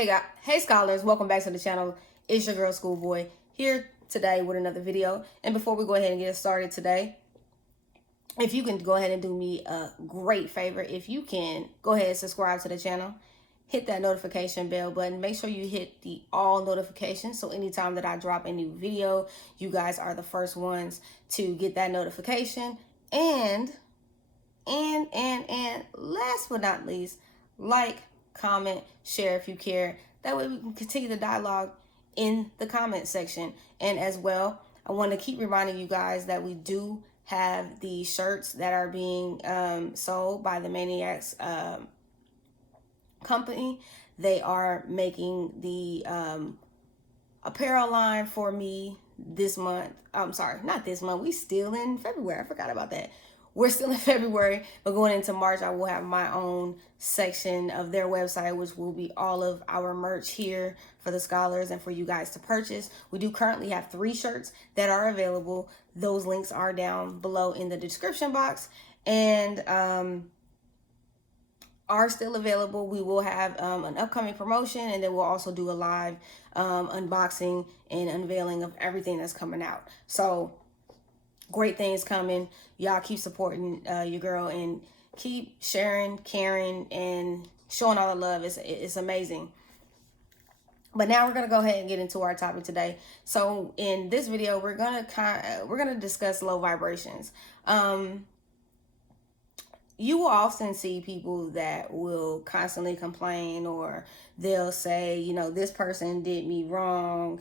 Hey scholars, welcome back to the channel. It's your girl Schoolboy here today with another video. And before we go ahead and get started today, if you can go ahead and do me a great favor, if you can go ahead and subscribe to the channel, hit that notification bell button. Make sure you hit the all notifications, so anytime that I drop a new video, you guys are the first ones to get that notification. And last but not least, like, comment, share if you care. That way we can continue the dialogue in the comment section. And as well, I want to keep reminding you guys that we do have the shirts that are being sold by the Maniacs company. They are making the apparel line for me this month. I'm sorry, not this month. We still in February. I forgot about that. We're still in February, but going into March, I will have my own section of their website, which will be all of our merch here for the scholars and for you guys to purchase. We do currently have 3 shirts that are available. Those links are down below in the description box and are still available. We will have an upcoming promotion, and then we'll also do a live unboxing and unveiling of everything that's coming out. So great things coming. Y'all keep supporting your girl and keep sharing, caring, and showing all the love. It's amazing. But now we're gonna go ahead and get into our topic today. So in this video, we're gonna discuss low vibrations. You will often see people that will constantly complain, or they'll say, you know, this person did me wrong.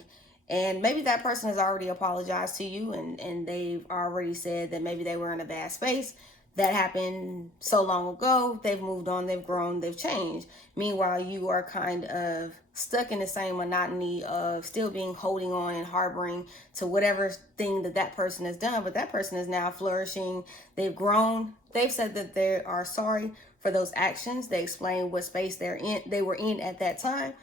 And maybe that person has already apologized to you, and they've already said that maybe they were in a bad space. That happened so long ago. They've moved on, they've grown, they've changed. Meanwhile, you are kind of stuck in the same monotony of still holding on and harboring to whatever thing that person has done. But that person is now flourishing. They've grown. They've said that they are sorry for those actions. They explained what space they were in at that time.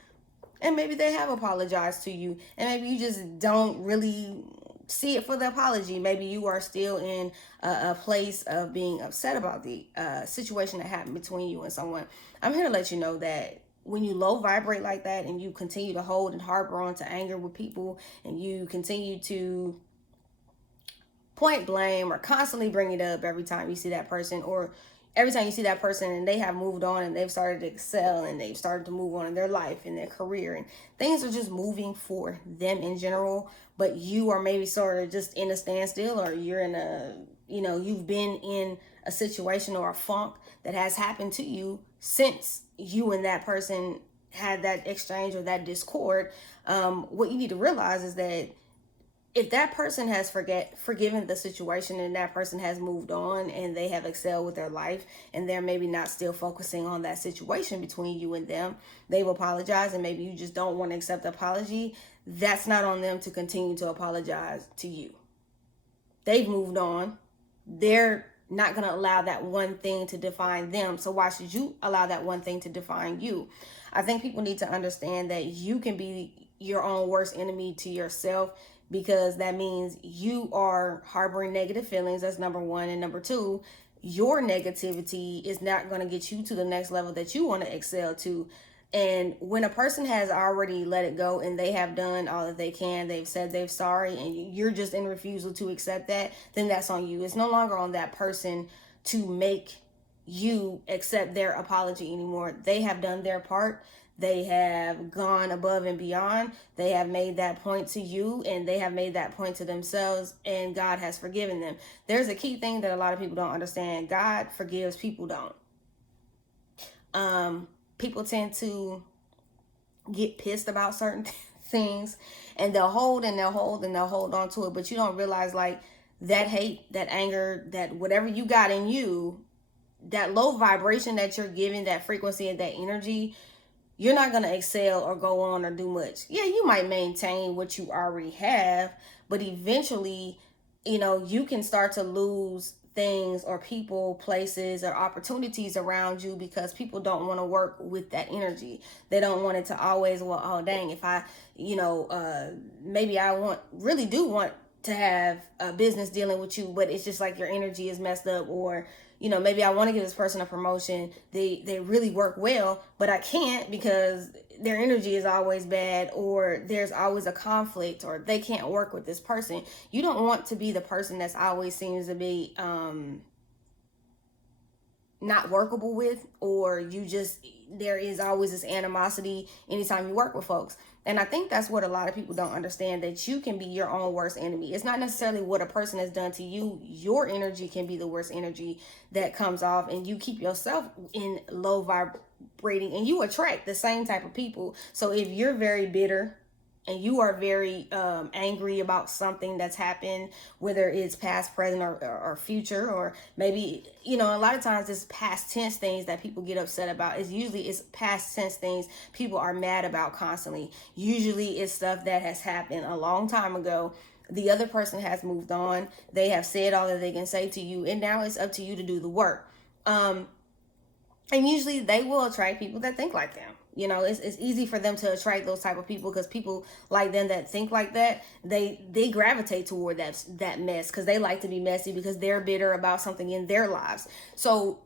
And maybe they have apologized to you, and maybe you just don't really see it for the apology. Maybe you are still in a place of being upset about the situation that happened between you and someone. I'm here to let you know that when you low vibrate like that, and you continue to hold and harbor on to anger with people, and you continue to point blame or constantly bring it up every time you see that person, or every time you see that person and they have moved on and they've started to excel and they've started to move on in their life and their career, and things are just moving for them in general, but you are maybe sort of just in a standstill, or you're in you've been in a situation or a funk that has happened to you since you and that person had that exchange or that discord. What you need to realize is that if that person has forgiven the situation, and that person has moved on and they have excelled with their life, and they're maybe not still focusing on that situation between you and them, they've apologized, and maybe you just don't want to accept the apology. That's not on them to continue to apologize to you. They've moved on. They're not going to allow that one thing to define them. So why should you allow that one thing to define you? I think people need to understand that you can be your own worst enemy to yourself, because that means you are harboring negative feelings. That's number one. And number two, your negativity is not going to get you to the next level that you want to excel to. And when a person has already let it go and they have done all that they can, they've said they're sorry, and you're just in refusal to accept that, then that's on you. It's no longer on that person to make you accept their apology anymore. They have done their part. They have gone above and beyond. They have made that point to you, and they have made that point to themselves, and God has forgiven them. There's a key thing that a lot of people don't understand. God forgives, people don't. People tend to get pissed about certain things, and they'll hold and they'll hold and they'll hold on to it. But you don't realize, like, that hate, that anger, that whatever you got in you, that low vibration that you're giving, that frequency and that energy, you're not going to excel or go on or do much. Yeah, you might maintain what you already have, but eventually, you can start to lose things or people, places, or opportunities around you, because people don't want to work with that energy. They don't want it to always, well, oh dang, if I, maybe I really do want to have a business dealing with you, but it's just like your energy is messed up, or you know, maybe I want to give this person a promotion. They really work well, but I can't because their energy is always bad, or there's always a conflict, or they can't work with this person. You don't want to be the person that's always seems to be not workable with, or you just, there is always this animosity anytime you work with folks. And I think that's what a lot of people don't understand, that you can be your own worst enemy. It's not necessarily what a person has done to you. Your energy can be the worst energy that comes off, and you keep yourself in low vibrating, and you attract the same type of people. So if you're very bitter and you are very angry about something that's happened, whether it's past, present, or future, or maybe, you know, a lot of times it's past tense things that people get upset about. It's past tense things people are mad about constantly. Usually it's stuff that has happened a long time ago. The other person has moved on. They have said all that they can say to you, and now it's up to you to do the work. And usually they will attract people that think like them. You know, it's easy for them to attract those type of people, because people like them that think like that, they gravitate toward that mess, because they like to be messy, because they're bitter about something in their lives. So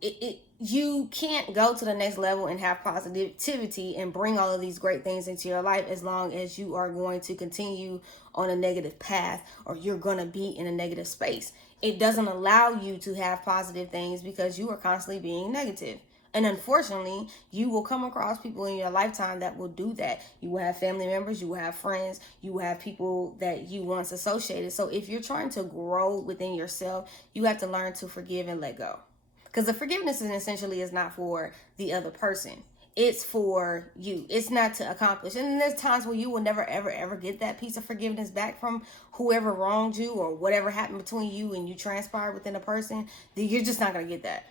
you can't go to the next level and have positivity and bring all of these great things into your life as long as you are going to continue on a negative path, or you're going to be in a negative space. It doesn't allow you to have positive things because you are constantly being negative. And unfortunately, you will come across people in your lifetime that will do that. You will have family members, you will have friends, you will have people that you once associated. So if you're trying to grow within yourself, you have to learn to forgive and let go. Because the forgiveness essentially is not for the other person. It's for you. It's not to accomplish. And there's times where you will never, ever, ever get that piece of forgiveness back from whoever wronged you, or whatever happened between you and you transpired within a person. You're just not going to get that.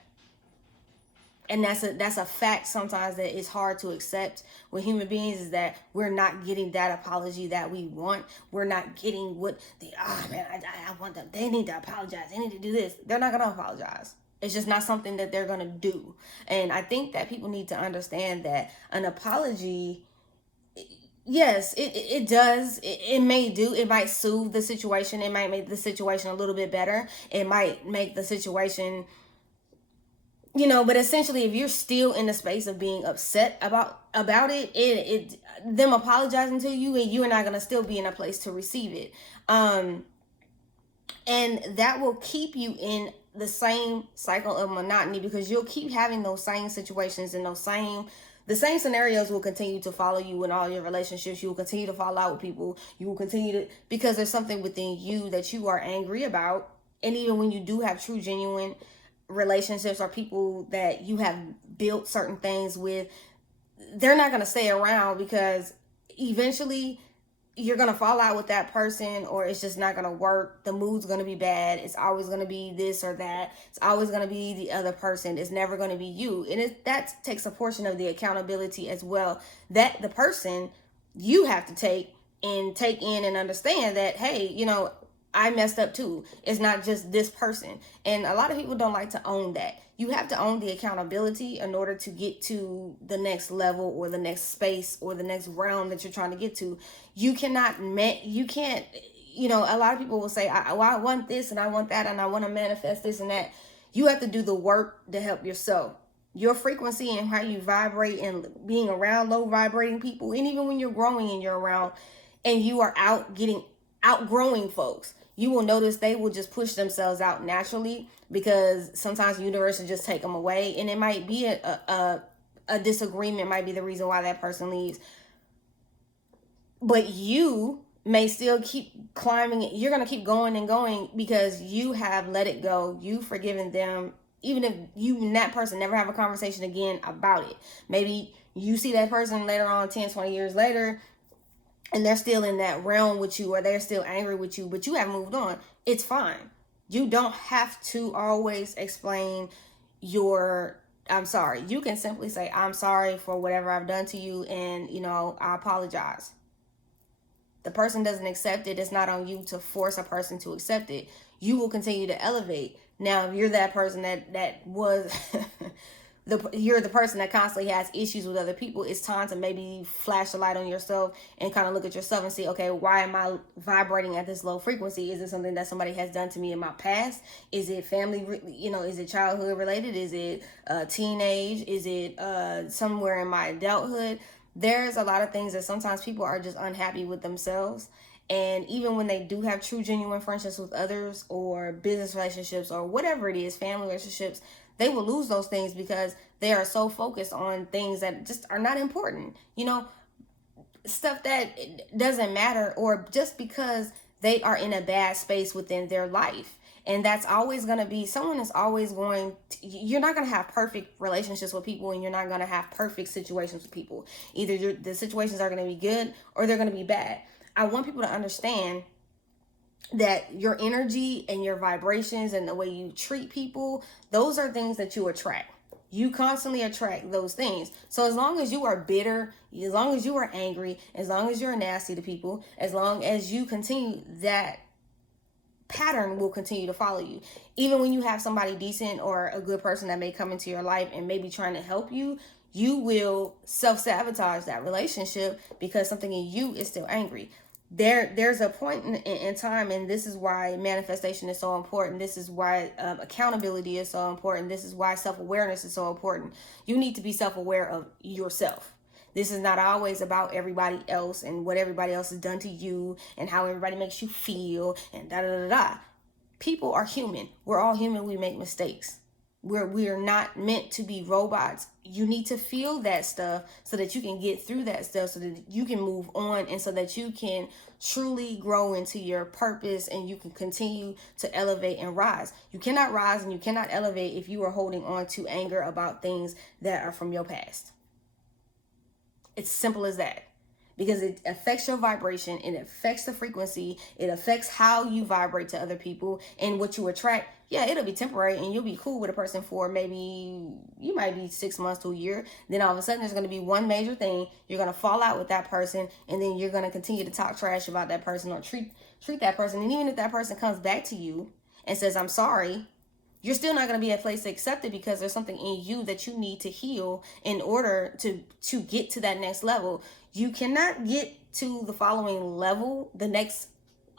And that's a fact sometimes that it's hard to accept with human beings, is that we're not getting that apology that we want. We're not getting what I want them. They need to apologize. They need to do this. They're not going to apologize. It's just not something that they're going to do. And I think that people need to understand that an apology, yes, it does. It might soothe the situation. It might make the situation a little bit better. It might make the situation, you know, but essentially, if you're still in the space of being upset about it, them apologizing to you, and you and I gonna still be in a place to receive it, and that will keep you in the same cycle of monotony, because you'll keep having those same situations, and the same scenarios will continue to follow you in all your relationships. You will continue to fall out with people. You will continue to, because there's something within you that you are angry about, and even when you do have true, genuine relationships, or people that you have built certain things with, they're not going to stay around, because eventually you're going to fall out with that person, or it's just not going to work. The mood's going to be bad. It's always going to be this or that. It's always going to be the other person. It's never going to be you. And that takes a portion of the accountability as well, that the person, you have to take in and understand that, hey, you know, I messed up too. It's not just this person. And a lot of people don't like to own that. You have to own the accountability in order to get to the next level, or the next space, or the next realm that you're trying to get to. You can't, you know, a lot of people will say, I want this and I want that, and I want to manifest this and that. You have to do the work to help yourself. Your frequency and how you vibrate, and being around low vibrating people, and even when you're growing and you're around and you are outgrowing folks, you will notice they will just push themselves out naturally, because sometimes the universe will just take them away, and it might be a disagreement might be the reason why that person leaves. But you may still keep climbing it. You're going to keep going and going, because you have let it go. You've forgiven them, even if you and that person never have a conversation again about it. Maybe you see that person later on, 10, 20 years later, and they're still in that realm with you, or they're still angry with you, but you have moved on. It's fine. You don't have to always explain I'm sorry. You can simply say, I'm sorry for whatever I've done to you, and, you know, I apologize. The person doesn't accept it. It's not on you to force a person to accept it. You will continue to elevate. Now, if you're that person that was you're the person that constantly has issues with other people, it's time to maybe flash the light on yourself and kind of look at yourself and see, okay, why am I vibrating at this low frequency? Is it something that somebody has done to me in my past? Is it family, is it childhood related? Is it teenage? Is it somewhere in my adulthood? There's a lot of things that sometimes people are just unhappy with themselves. And even when they do have true, genuine friendships with others, or business relationships, or whatever it is, family relationships, they will lose those things because they are so focused on things that just are not important. Stuff that doesn't matter, or just because they are in a bad space within their life. And that's always going to be, someone is always you're not going to have perfect relationships with people, and you're not going to have perfect situations with people. Either the situations are going to be good or they're going to be bad. I want people to understand that your energy and your vibrations and the way you treat people, those are things that you attract. You constantly attract those things. So as long as you are bitter, as long as you are angry, as long as you're nasty to people, as long as you continue, that pattern will continue to follow you. Even when you have somebody decent or a good person that may come into your life and may be trying to help you, you will self-sabotage that relationship because something in you is still angry. There's a point in time, and this is why manifestation is so important. This is why accountability is so important. This is why self-awareness is so important. You need to be self-aware of yourself. This is not always about everybody else and what everybody else has done to you and how everybody makes you feel and da da da da. People are human. We're all human. We make mistakes. We are not meant to be robots. You need to feel that stuff so that you can get through that stuff, so that you can move on, and so that you can truly grow into your purpose and you can continue to elevate and rise. You cannot rise and you cannot elevate if you are holding on to anger about things that are from your past. It's simple as that. Because it affects your vibration, it affects the frequency, it affects how you vibrate to other people and what you attract. Yeah, it'll be temporary and you'll be cool with a person for maybe, you might be 6 months to a year. Then all of a sudden there's going to be one major thing. You're going to fall out with that person, and then you're going to continue to talk trash about that person or treat that person. And even if that person comes back to you and says, I'm sorry, you're still not going to be at a place to accept it, because there's something in you that you need to heal in order to get to that next level. You cannot get to the following level, the next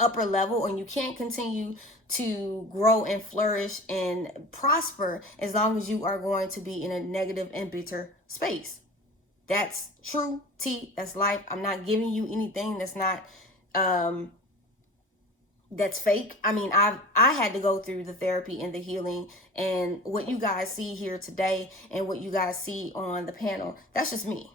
upper level, and you can't continue to grow and flourish and prosper as long as you are going to be in a negative and bitter space. That's true tea. That's life. I'm not giving you anything that's not that's fake. I mean, I had to go through the therapy and the healing, and what you guys see here today and what you guys see on the panel, that's just me.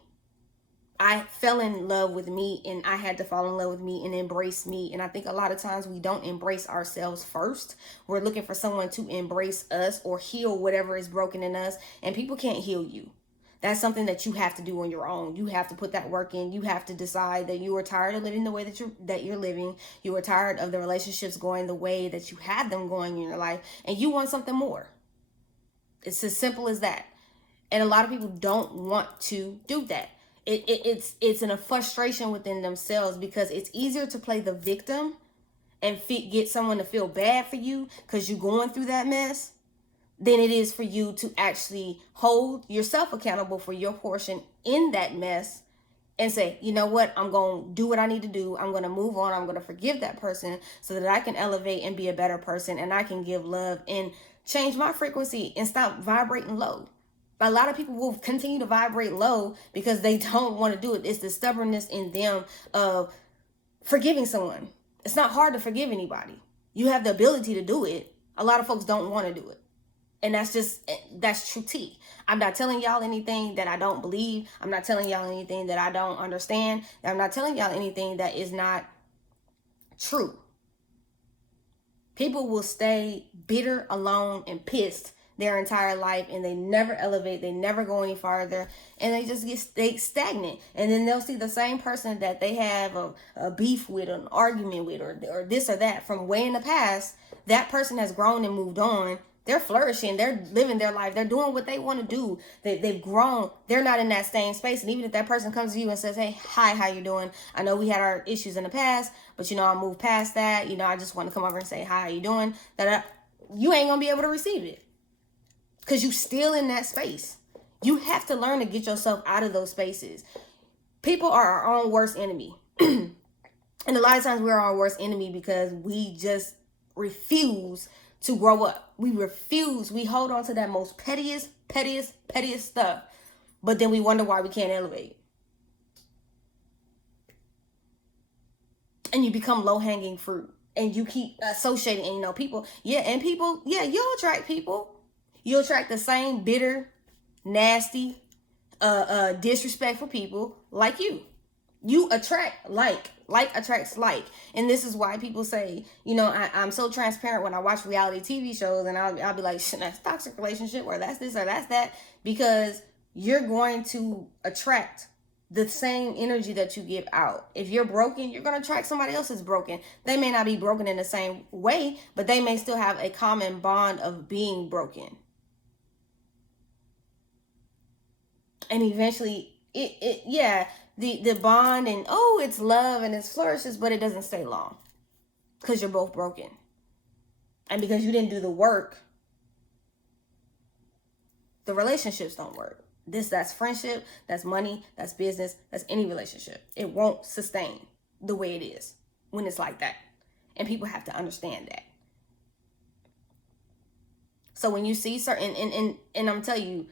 I fell in love with me, and I had to fall in love with me and embrace me. And I think a lot of times we don't embrace ourselves first. We're looking for someone to embrace us or heal whatever is broken in us, and people can't heal you. That's something that you have to do on your own. You have to put that work in. You have to decide that you are tired of living the way that you're living. You are tired of the relationships going the way that you had them going in your life, and you want something more. It's as simple as that. And a lot of people don't want to do that. It's in a frustration within themselves, because it's easier to play the victim and get someone to feel bad for you because you're going through that mess, than it is for you to actually hold yourself accountable for your portion in that mess and say, you know what, I'm going to do what I need to do. I'm going to move on. I'm going to forgive that person so that I can elevate and be a better person, and I can give love and change my frequency and stop vibrating low. A lot of people will continue to vibrate low because they don't want to do it. It's the stubbornness in them of forgiving someone. It's not hard to forgive anybody. You have the ability to do it. A lot of folks don't want to do it. And that's true tea. I'm not telling y'all anything that I don't believe. I'm not telling y'all anything that I don't understand. I'm not telling y'all anything that is not true. People will stay bitter, alone, and pissed their entire life, and they never elevate, they never go any farther, and they just stay stagnant. And then they'll see the same person that they have a beef with, an argument with, or this or that from way in the past. That person has grown and moved on. They're flourishing. They're living their life. They're doing what they want to do. They've grown. They're not in that same space. And even if that person comes to you and says, hey, hi, how you doing? I know we had our issues in the past, but I moved past that. I just want to come over and say, hi, how you doing? You ain't going to be able to receive it, because you still in that space. You have to learn to get yourself out of those spaces. People are our own worst enemy. And a lot of times we're our worst enemy because we just refuse to grow up. We refuse. We hold on to that most pettiest stuff. But then we wonder why we can't elevate. And you become low-hanging fruit. And you keep associating, and you know, people, you'll attract people. You'll attract the same bitter, nasty, disrespectful people like you. You attract like attracts like. And this is why people say, you know, I'm so transparent when I watch reality TV shows, and I'll be like, that's toxic relationship, or that's this or that's that, because you're going to attract the same energy that you give out. If you're broken, you're going to attract somebody else that's broken. They may not be broken in the same way, but they may still have a common bond of being broken. And eventually, the bond, and it's love and it's flourishes, but it doesn't stay long because you're both broken. And because you didn't do the work, the relationships don't work. That's friendship, that's money, that's business, that's any relationship. It won't sustain the way it is when it's like that. And people have to understand that. So when you see certain, and I'm telling you,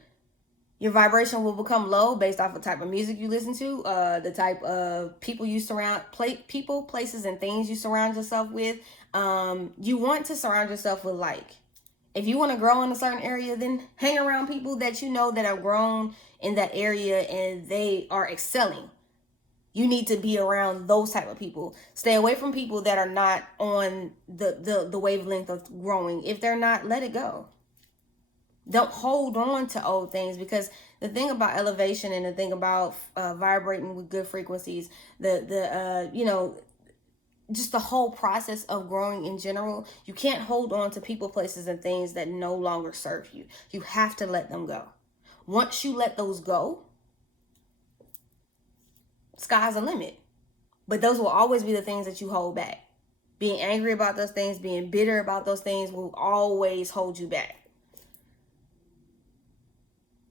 your vibration will become low based off the type of music you listen to, the type of people you surround, people, places, and things you surround yourself with. You want to surround yourself with like. If you want to grow in a certain area, then hang around people that you know that have grown in that area and they are excelling. You need to be around those type of people. Stay away from people that are not on the wavelength of growing. If they're not, let it go. Don't hold on to old things, because the thing about elevation and the thing about vibrating with good frequencies, just the whole process of growing in general, you can't hold on to people, places, and things that no longer serve you. You have to let them go. Once you let those go, sky's the limit. But those will always be the things that you hold back. Being angry about those things, being bitter about those things will always hold you back.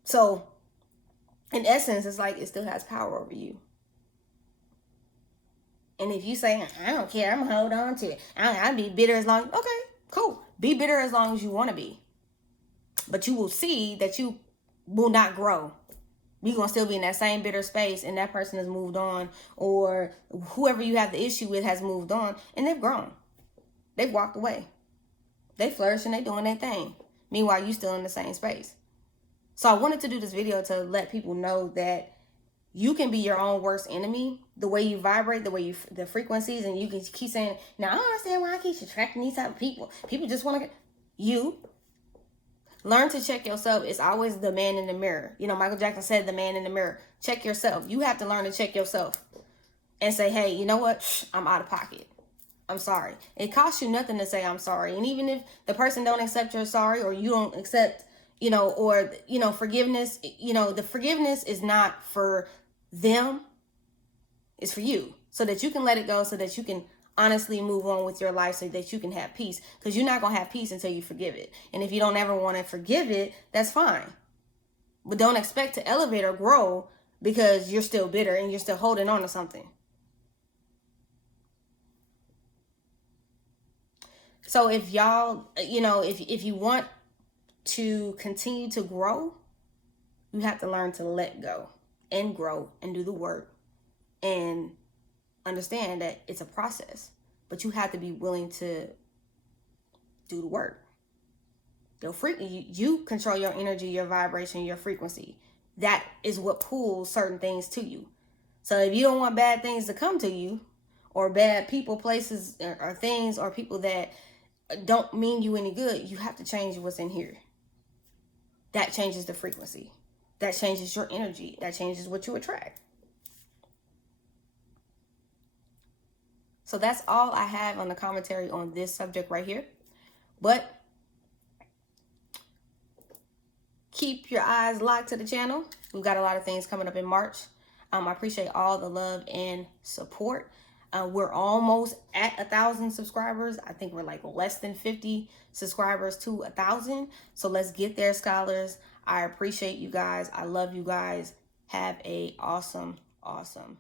So, in essence, it's like it still has power over you. And if you say, I don't care, I'm going to hold on to it, I'll be bitter as long, okay, cool. Be bitter as long as you want to be. But you will see that you will not grow. You're going to still be in that same bitter space, and that person has moved on, or whoever you have the issue with has moved on, and they've grown. They've walked away. They flourish and they're doing their thing. Meanwhile, you still in the same space. So I wanted to do this video to let people know that you can be your own worst enemy. The way you vibrate, the frequencies, and you can keep saying, now I don't understand why I keep attracting these type of people. People just want to get you. Learn to check yourself. It's always the man in the mirror. You know, Michael Jackson said the man in the mirror. Check yourself. You have to learn to check yourself and say, hey, you know what? I'm out of pocket. I'm sorry. It costs you nothing to say I'm sorry. And even if the person don't accept your sorry, or you don't accept, forgiveness, the forgiveness is not for them. It's for you, so that you can let it go, so that you can honestly move on with your life, so that you can have peace, because you're not going to have peace until you forgive it. And if you don't ever want to forgive it, that's fine. But don't expect to elevate or grow because you're still bitter and you're still holding on to something. So if y'all, if you want to continue to grow, you have to learn to let go and grow and do the work and understand that it's a process, but you have to be willing to do the work. You control your energy, your vibration, your frequency. That is what pulls certain things to you. So if you don't want bad things to come to you, or bad people, places, or things, or people that don't mean you any good, you have to change what's in here. That changes the frequency. That changes your energy. That changes what you attract. So that's all I have on the commentary on this subject right here. But keep your eyes locked to the channel. We've got a lot of things coming up in March. I appreciate all the love and support. We're almost at 1,000 subscribers. I think we're like less than 50 subscribers to 1,000. So let's get there, scholars. I appreciate you guys. I love you guys. Have a awesome, awesome